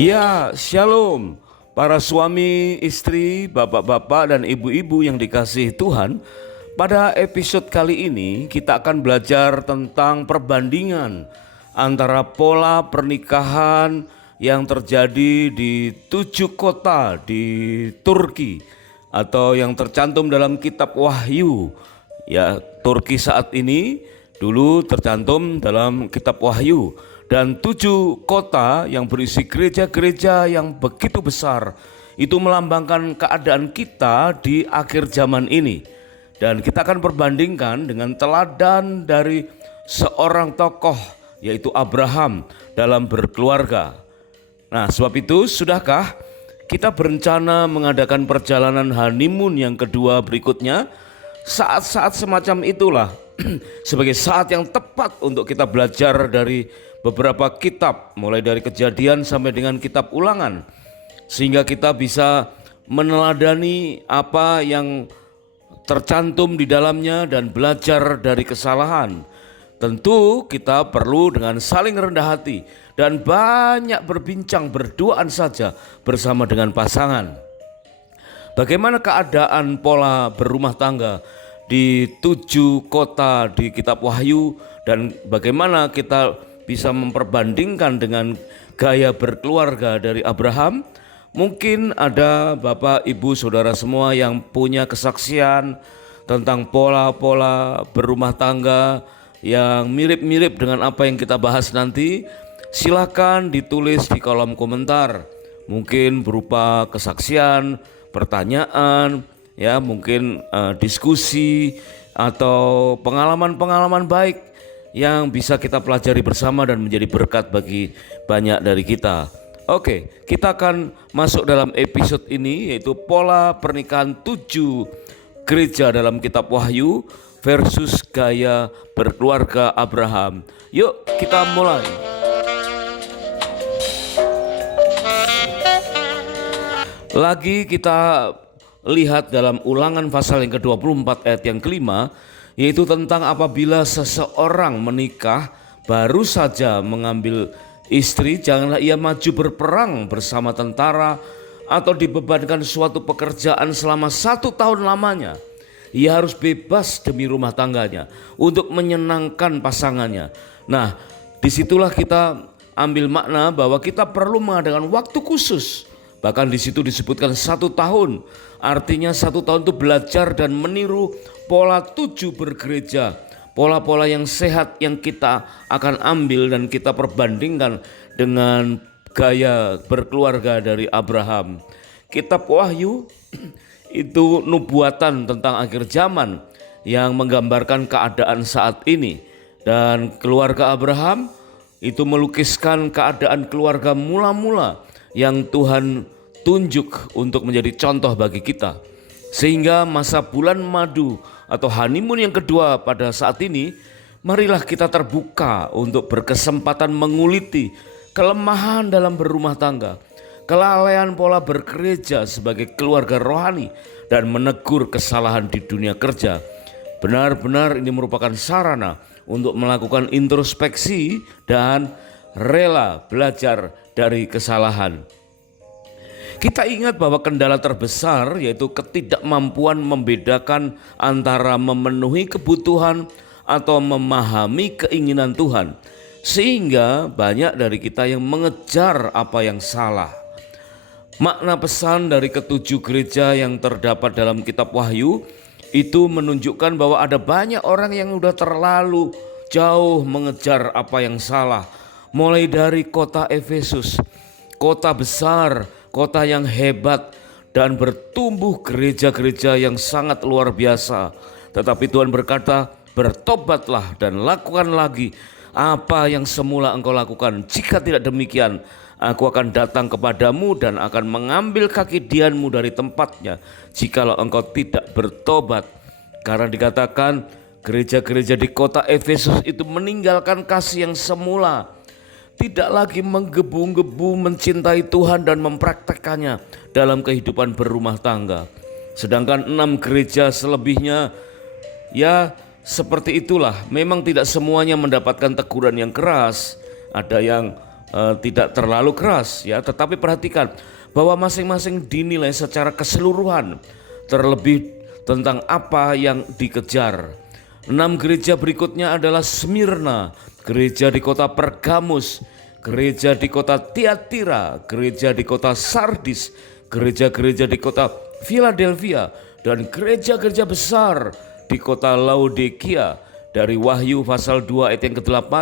Ya, shalom para suami, istri, bapak-bapak, dan ibu-ibu yang dikasihi Tuhan. Pada episode kali ini kita akan belajar tentang perbandingan antara pola pernikahan yang terjadi di 7 kota di Turki atau yang tercantum dalam kitab Wahyu. Ya, Turki saat ini dulu tercantum dalam kitab Wahyu. Dan 7 kota yang berisi gereja-gereja yang begitu besar itu melambangkan keadaan kita di akhir zaman ini. Dan kita akan perbandingkan dengan teladan dari seorang tokoh yaitu Abraham dalam berkeluarga. Nah, sebab itu sudahkah kita berencana mengadakan perjalanan honeymoon yang kedua berikutnya? Saat-saat semacam itulah sebagai saat yang tepat untuk kita belajar dari beberapa kitab, mulai dari Kejadian sampai dengan kitab Ulangan, sehingga kita bisa meneladani apa yang tercantum di dalamnya dan belajar dari kesalahan. Tentu kita perlu dengan saling rendah hati dan banyak berbincang berduaan saja bersama dengan pasangan. Bagaimana keadaan pola berumah tangga di 7 kota di kitab Wahyu, dan bagaimana kita bisa memperbandingkan dengan gaya berkeluarga dari Abraham? Mungkin ada Bapak, Ibu, Saudara semua yang punya kesaksian tentang pola-pola berumah tangga yang mirip-mirip dengan apa yang kita bahas nanti. Silakan ditulis di kolom komentar, mungkin berupa kesaksian, pertanyaan, ya mungkin diskusi atau pengalaman-pengalaman baik yang bisa kita pelajari bersama dan menjadi berkat bagi banyak dari kita. Oke, kita akan masuk dalam episode ini, yaitu pola pernikahan 7 gereja dalam kitab Wahyu versus gaya berkeluarga Abraham. Yuk kita mulai. Lagi kita lihat dalam Ulangan pasal yang ke-24 ayat yang kelima, yaitu tentang apabila seseorang menikah baru saja mengambil istri, janganlah ia maju berperang bersama tentara atau dibebankan suatu pekerjaan selama 1 tahun lamanya. Ia harus bebas demi rumah tangganya untuk menyenangkan pasangannya. Nah, disitulah kita ambil makna bahwa kita perlu mengadakan waktu khusus. Bahkan di situ disebutkan 1 tahun, artinya 1 tahun itu belajar dan meniru pola 7 bergereja, pola-pola yang sehat yang kita akan ambil dan kita perbandingkan dengan gaya berkeluarga dari Abraham. Kitab Wahyu itu nubuatan tentang akhir zaman yang menggambarkan keadaan saat ini, dan keluarga Abraham itu melukiskan keadaan keluarga mula-mula yang Tuhan tunjuk untuk menjadi contoh bagi kita. Sehingga masa bulan madu atau honeymoon yang kedua pada saat ini, marilah kita terbuka untuk berkesempatan menguliti kelemahan dalam berumah tangga, kelalaian pola bergereja sebagai keluarga rohani, dan menegur kesalahan di dunia kerja. Benar-benar ini merupakan sarana untuk melakukan introspeksi dan rela belajar dari kesalahan. Kita ingat bahwa kendala terbesar yaitu ketidakmampuan membedakan antara memenuhi kebutuhan atau memahami keinginan Tuhan, sehingga banyak dari kita yang mengejar apa yang salah. Makna pesan dari ke-7 gereja yang terdapat dalam kitab Wahyu itu menunjukkan bahwa ada banyak orang yang sudah terlalu jauh mengejar apa yang salah. Mulai dari kota Efesus, kota besar, kota yang hebat, dan bertumbuh gereja-gereja yang sangat luar biasa. Tetapi Tuhan berkata, bertobatlah dan lakukan lagi apa yang semula engkau lakukan. Jika tidak demikian, aku akan datang kepadamu dan akan mengambil kaki dianmu dari tempatnya, jikalau engkau tidak bertobat. Karena dikatakan gereja-gereja di kota Efesus itu meninggalkan kasih yang semula, tidak lagi menggebu-gebu mencintai Tuhan dan mempraktekkannya dalam kehidupan berumah tangga. Sedangkan 6 gereja selebihnya ya seperti itulah. Memang tidak semuanya mendapatkan teguran yang keras, ada yang tidak terlalu keras ya. Tetapi perhatikan bahwa masing-masing dinilai secara keseluruhan, terlebih tentang apa yang dikejar. 6 gereja berikutnya adalah Smyrna, gereja di kota Pergamus, gereja di kota Tiatira, gereja di kota Sardis, gereja-gereja di kota Philadelphia, dan gereja-gereja besar di kota Laodikia. Dari Wahyu pasal 2 ayat yang ke-8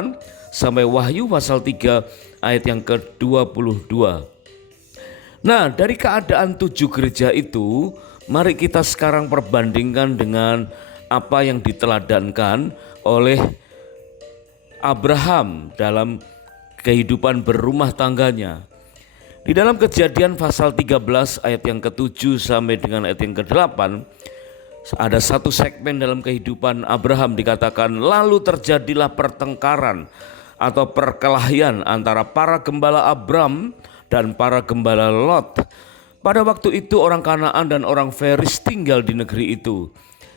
sampai Wahyu pasal 3 ayat yang ke-22. Nah, dari keadaan 7 gereja itu, mari kita sekarang perbandingkan dengan apa yang diteladankan oleh Abraham dalam kehidupan berumah tangganya. Di dalam Kejadian pasal 13 ayat yang ke-7 sampai dengan ayat yang ke-8, ada satu segmen dalam kehidupan Abraham dikatakan, lalu terjadilah pertengkaran atau perkelahian antara para gembala Abram dan para gembala Lot. Pada waktu itu orang Kanaan dan orang Feris tinggal di negeri itu.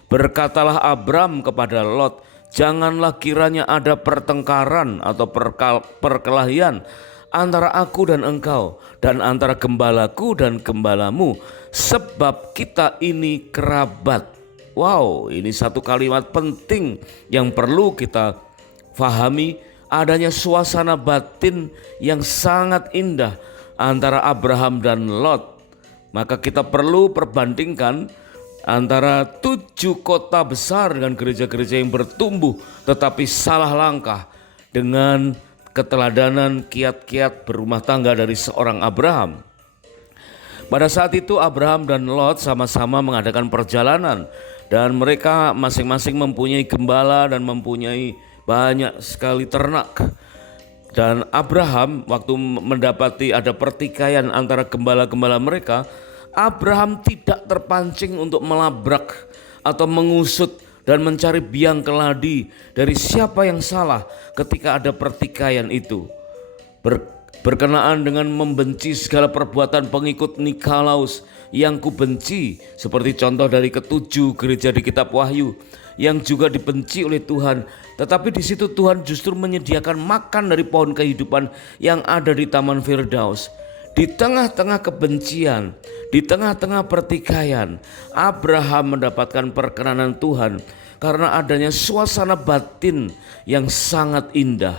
Berkatalah Abram kepada Lot, janganlah kiranya ada pertengkaran atau perkelahian antara aku dan engkau, dan antara gembalaku dan gembalamu, sebab kita ini kerabat. Wow, ini satu kalimat penting yang perlu kita fahami, adanya suasana batin yang sangat indah antara Abraham dan Lot. Maka kita perlu perbandingkan antara 7 kota besar dengan gereja-gereja yang bertumbuh tetapi salah langkah dengan keteladanan kiat-kiat berumah tangga dari seorang Abraham. Pada saat itu Abraham dan Lot sama-sama mengadakan perjalanan, dan mereka masing-masing mempunyai gembala dan mempunyai banyak sekali ternak. Dan Abraham waktu mendapati ada pertikaian antara gembala-gembala mereka, Abraham tidak terpancing untuk melabrak atau mengusut dan mencari biang keladi dari siapa yang salah ketika ada pertikaian itu. Berkenaan dengan membenci segala perbuatan pengikut Nikolaus yang kubenci, seperti contoh dari ke-7 gereja di kitab Wahyu yang juga dibenci oleh Tuhan. Tetapi di situ Tuhan justru menyediakan makan dari pohon kehidupan yang ada di Taman Firdaus. Di tengah-tengah kebencian, di tengah-tengah pertikaian, Abraham mendapatkan perkenanan Tuhan karena adanya suasana batin yang sangat indah.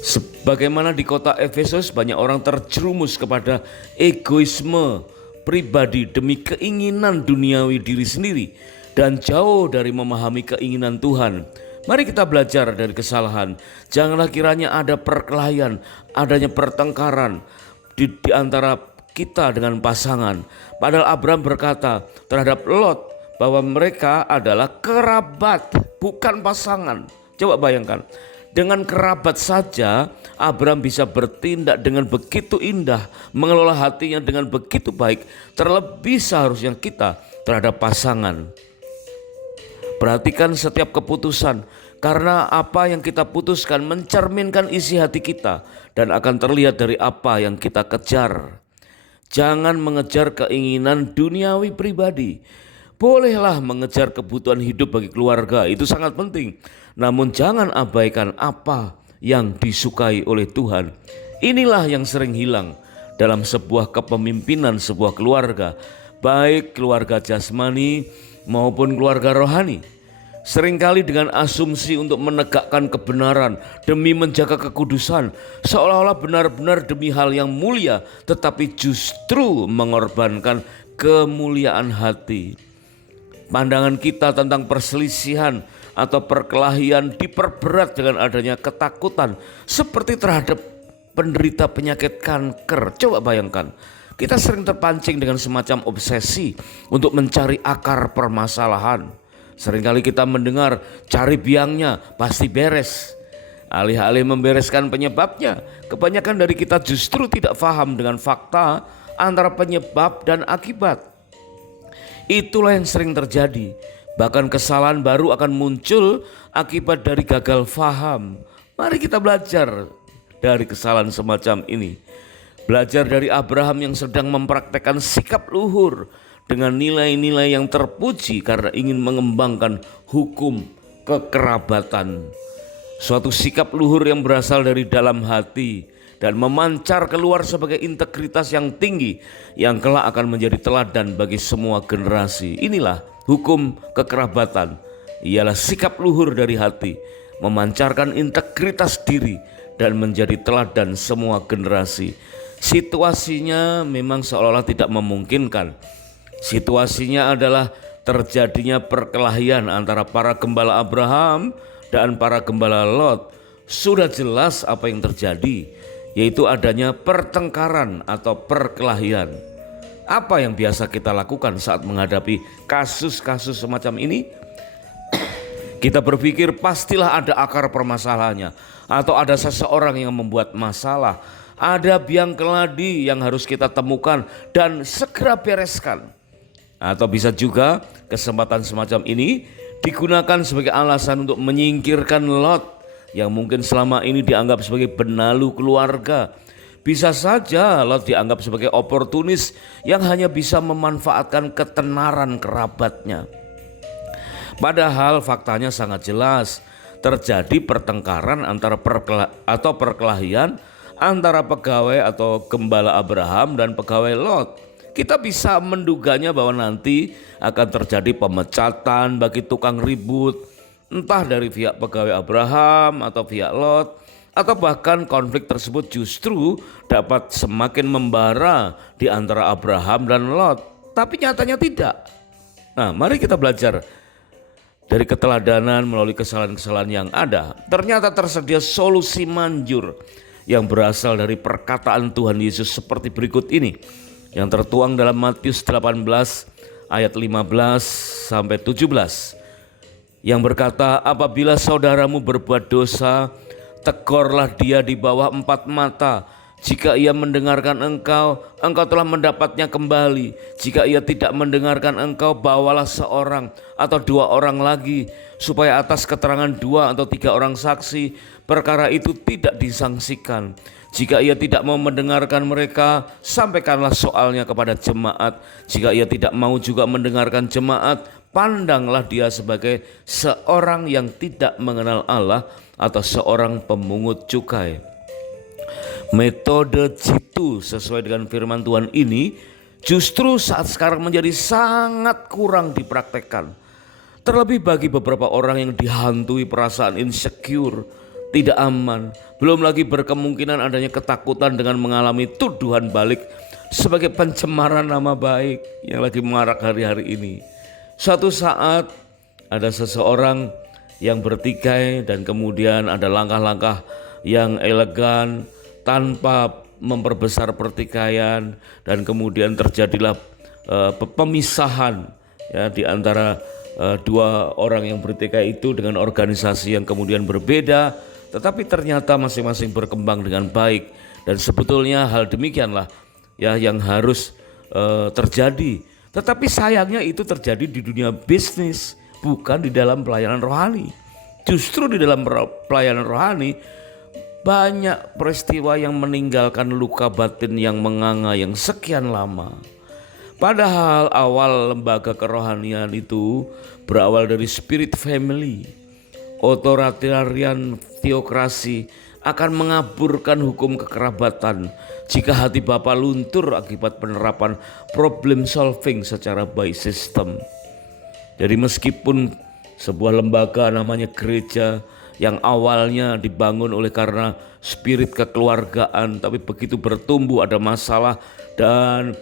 Sebagaimana di kota Efesus, banyak orang terjerumus kepada egoisme pribadi demi keinginan duniawi diri sendiri dan jauh dari memahami keinginan Tuhan. Mari kita belajar dari kesalahan. Janganlah kiranya ada perkelahian, adanya pertengkaran di antara kita dengan pasangan. Padahal Abraham berkata terhadap Lot bahwa mereka adalah kerabat, bukan pasangan. Coba bayangkan, dengan kerabat saja Abraham bisa bertindak dengan begitu indah, mengelola hatinya dengan begitu baik. Terlebih seharusnya kita terhadap pasangan. Perhatikan setiap keputusan, karena apa yang kita putuskan mencerminkan isi hati kita dan akan terlihat dari apa yang kita kejar. Jangan mengejar keinginan duniawi pribadi. Bolehlah mengejar kebutuhan hidup bagi keluarga, itu sangat penting. Namun jangan abaikan apa yang disukai oleh Tuhan. Inilah yang sering hilang dalam sebuah kepemimpinan sebuah keluarga, baik keluarga jasmani maupun keluarga rohani. Seringkali dengan asumsi untuk menegakkan kebenaran demi menjaga kekudusan, seolah-olah benar-benar demi hal yang mulia, tetapi justru mengorbankan kemuliaan hati. Pandangan kita tentang perselisihan atau perkelahian diperberat dengan adanya ketakutan seperti terhadap penderita penyakit kanker. Coba bayangkan, kita sering terpancing dengan semacam obsesi untuk mencari akar permasalahan. Seringkali kita mendengar cari biangnya pasti beres. Alih-alih membereskan penyebabnya, kebanyakan dari kita justru tidak paham dengan fakta antara penyebab dan akibat. Itulah yang sering terjadi. Bahkan kesalahan baru akan muncul akibat dari gagal faham. Mari kita belajar dari kesalahan semacam ini. Belajar dari Abraham yang sedang mempraktekkan sikap luhur dengan nilai-nilai yang terpuji karena ingin mengembangkan hukum kekerabatan. Suatu sikap luhur yang berasal dari dalam hati dan memancar keluar sebagai integritas yang tinggi yang kelak akan menjadi teladan bagi semua generasi. Inilah hukum kekerabatan. Ialah sikap luhur dari hati, memancarkan integritas diri dan menjadi teladan semua generasi. Situasinya memang seolah-olah tidak memungkinkan. Situasinya adalah terjadinya perkelahian antara para gembala Abraham dan para gembala Lot. Sudah jelas apa yang terjadi, yaitu adanya pertengkaran atau perkelahian. Apa yang biasa kita lakukan saat menghadapi kasus-kasus semacam ini? Kita berpikir pastilah ada akar permasalahannya, atau ada seseorang yang membuat masalah, ada biang keladi yang harus kita temukan dan segera bereskan. Atau bisa juga kesempatan semacam ini digunakan sebagai alasan untuk menyingkirkan Lot yang mungkin selama ini dianggap sebagai benalu keluarga. Bisa saja Lot dianggap sebagai oportunis yang hanya bisa memanfaatkan ketenaran kerabatnya. Padahal faktanya sangat jelas, terjadi pertengkaran antara perkelahian antara pegawai atau gembala Abraham dan pegawai Lot. Kita bisa menduganya bahwa nanti akan terjadi pemecatan bagi tukang ribut, entah dari pihak pegawai Abraham atau pihak Lot, atau bahkan konflik tersebut justru dapat semakin membara di antara Abraham dan Lot. Tapi nyatanya tidak. Nah, mari kita belajar dari keteladanan melalui kesalahan-kesalahan yang ada. Ternyata tersedia solusi manjur yang berasal dari perkataan Tuhan Yesus seperti berikut ini, yang tertuang dalam Matius 18 ayat 15 sampai 17, yang berkata, apabila saudaramu berbuat dosa, tegurlah dia di bawah 4 mata. Jika ia mendengarkan engkau, engkau telah mendapatnya kembali. Jika ia tidak mendengarkan engkau, bawalah seorang atau 2 orang lagi, supaya atas keterangan 2 atau 3 orang saksi perkara itu tidak disangsikan. Jika ia tidak mau mendengarkan mereka, sampaikanlah soalnya kepada jemaat. Jika ia tidak mau juga mendengarkan jemaat, pandanglah dia sebagai seorang yang tidak mengenal Allah atau seorang pemungut cukai. Metode jitu sesuai dengan firman Tuhan ini justru saat sekarang menjadi sangat kurang dipraktekkan. Terlebih bagi beberapa orang yang dihantui perasaan insecure, tidak aman, belum lagi berkemungkinan adanya ketakutan dengan mengalami tuduhan balik sebagai pencemaran nama baik yang lagi marak hari-hari ini. Suatu saat ada seseorang yang bertikai dan kemudian ada langkah-langkah yang elegan tanpa memperbesar pertikaian, dan kemudian terjadilah pemisahan ya, di antara 2 orang yang bertikai itu dengan organisasi yang kemudian berbeda, tetapi ternyata masing-masing berkembang dengan baik. Dan sebetulnya hal demikianlah ya yang harus terjadi. Tetapi sayangnya itu terjadi di dunia bisnis, bukan di dalam pelayanan rohani. Justru di dalam pelayanan rohani banyak peristiwa yang meninggalkan luka batin yang menganga yang sekian lama. Padahal awal lembaga kerohanian itu berawal dari spirit family. Otoritarian teokrasi akan mengaburkan hukum kekerabatan jika hati Bapa luntur akibat penerapan problem solving secara by system. Jadi meskipun sebuah lembaga namanya gereja yang awalnya dibangun oleh karena spirit kekeluargaan, tapi begitu bertumbuh ada masalah dan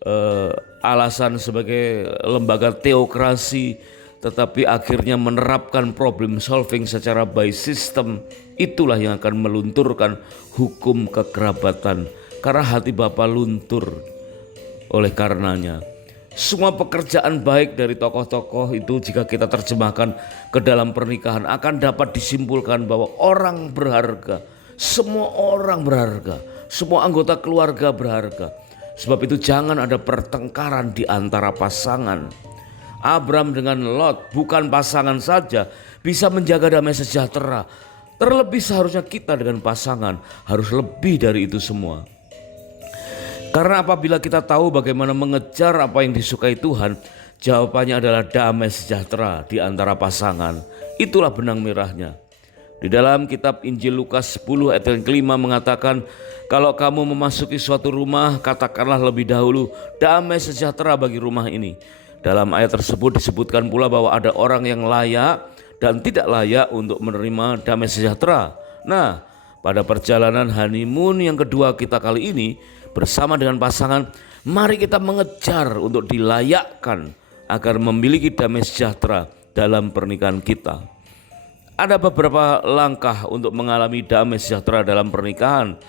beralasan sebagai lembaga teokrasi, tetapi akhirnya menerapkan problem solving secara by system, itulah yang akan melunturkan hukum kekerabatan karena hati Bapa luntur. Oleh karenanya semua pekerjaan baik dari tokoh-tokoh itu, jika kita terjemahkan ke dalam pernikahan, akan dapat disimpulkan bahwa orang berharga, semua orang berharga, semua anggota keluarga berharga. Sebab itu jangan ada pertengkaran di antara pasangan. Abram dengan Lot bukan pasangan saja bisa menjaga damai sejahtera, terlebih seharusnya kita dengan pasangan harus lebih dari itu semua. Karena apabila kita tahu bagaimana mengejar apa yang disukai Tuhan, jawabannya adalah damai sejahtera di antara pasangan. Itulah benang merahnya. Di dalam kitab Injil Lukas 10 ayat yang kelima mengatakan, kalau kamu memasuki suatu rumah, katakanlah lebih dahulu, damai sejahtera bagi rumah ini. Dalam ayat tersebut disebutkan pula bahwa ada orang yang layak dan tidak layak untuk menerima damai sejahtera. Nah, pada perjalanan honeymoon yang kedua kita kali ini, bersama dengan pasangan, mari kita mengejar untuk dilayakkan agar memiliki damai sejahtera dalam pernikahan kita. Ada beberapa langkah untuk mengalami damai sejahtera dalam pernikahan.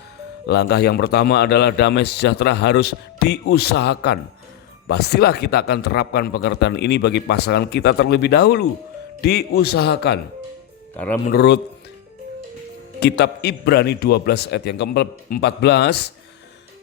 Langkah yang pertama adalah damai sejahtera harus diusahakan. Pastilah kita akan terapkan pengertian ini bagi pasangan kita terlebih dahulu. Diusahakan. Karena menurut kitab Ibrani 12 ayat yang ke-14,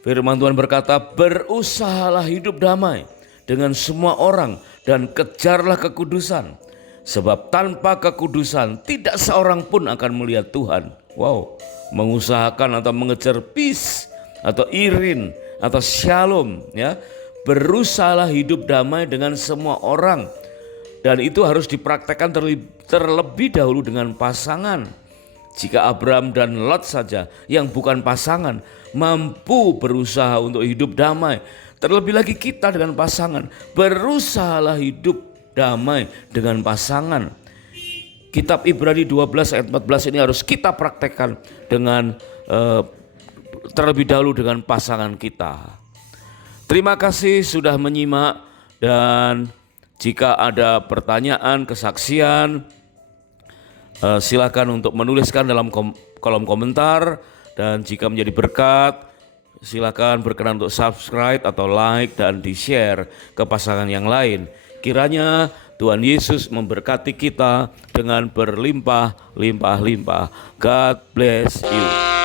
firman Tuhan berkata, berusahalah hidup damai dengan semua orang dan kejarlah kekudusan. Sebab tanpa kekudusan tidak seorang pun akan melihat Tuhan. Wow, mengusahakan atau mengejar peace atau irin atau shalom, ya. Berusahalah hidup damai dengan semua orang. Dan itu harus dipraktekkan terlebih dahulu dengan pasangan. Jika Abraham dan Lot saja yang bukan pasangan mampu berusaha untuk hidup damai, terlebih lagi kita dengan pasangan, berusahalah hidup damai dengan pasangan. Kitab Ibrani 12 ayat 14 ini harus kita praktekkan dengan terlebih dahulu dengan pasangan kita. Terima kasih sudah menyimak, dan jika ada pertanyaan, kesaksian, silakan untuk menuliskan dalam kolom komentar. Dan jika menjadi berkat, silakan berkenan untuk subscribe atau like dan di-share ke pasangan yang lain. Kiranya Tuhan Yesus memberkati kita dengan berlimpah-limpah. God bless you.